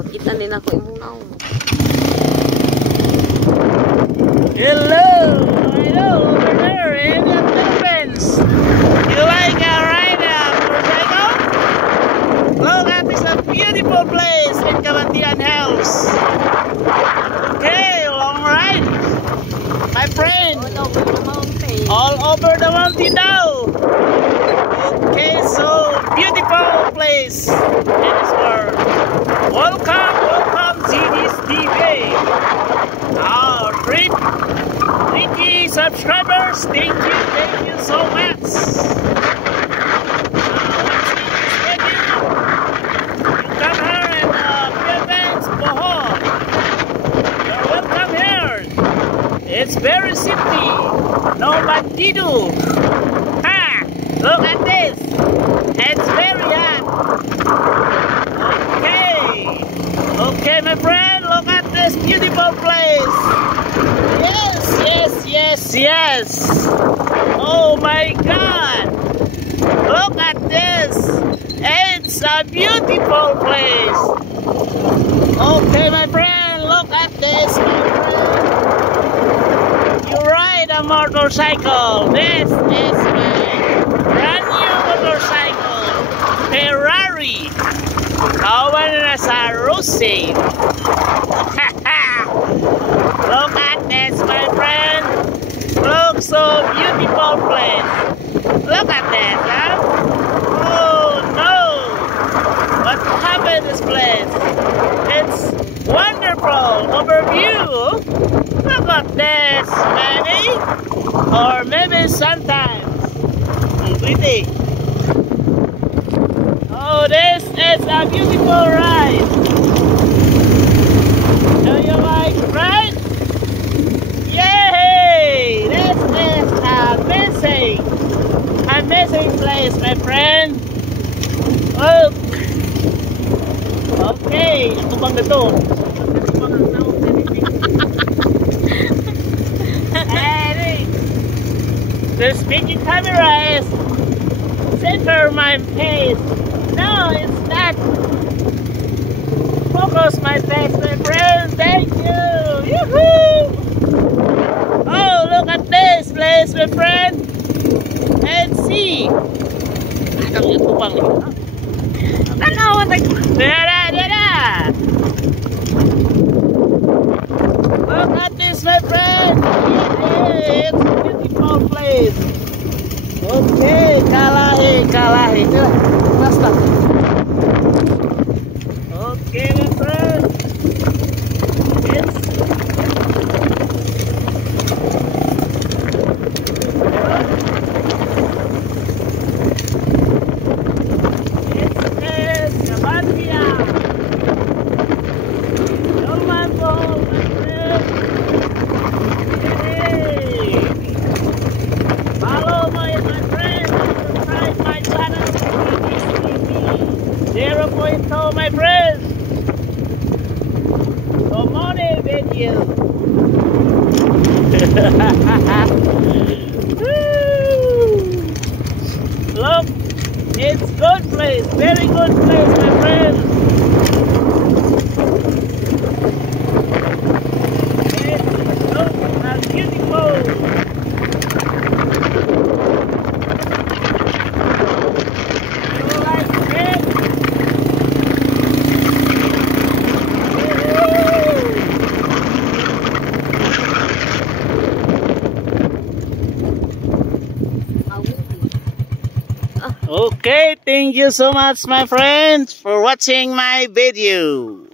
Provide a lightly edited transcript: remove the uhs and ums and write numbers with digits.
Kita din ako imunaw. Hello over there in the Philippines. You like a ride motorcycle? Look at this beautiful place in Kabantian Hills. Okay, long ride, my friend. All over the mountain now. Okay, so beautiful place in this world. Welcome to this TV. Our 3G subscribers, thank you so much. You come here in Philippines, Bohol. You're welcome here. It's very simply, no bandido. Ha! Look at this. It's very hot. Okay, my friend, look at this beautiful place. Yes. Oh my God. Look at this. It's a beautiful place. Okay, my friend, look at this, my friend. You ride a motorcycle. This is my brand new motorcycle. Ferrari. Kawan sa Rossi. Look at this, my friend. Look, so beautiful place. Look at that, huh? Oh no! What happened to this place? It's wonderful overview. Look at this, maybe, or maybe sometimes. Pretty. Oh, this is a beautiful ride. Do you like ride? Yay! This is amazing place, my friend. Look. Okay, ito bang ito? The speaking camera is center my face. No, it's not. Focus my face, my friend. Thank you. Yoo-hoo! Oh, look at this place, my friend. And see. Ano ito bang? Ano? Dada. Look at this, my friend. It's a beautiful place. Okay, kalahi. Basta. Okay, my friend. It's Kabantia. Norman Bohol, my friend. Hey. Follow my friend. Subscribe my channel. 0.2, my friend. Come on in video. Look, it's good place, very good place, my friend. It's beautiful. Okay, thank you so much, my friends, for watching my video.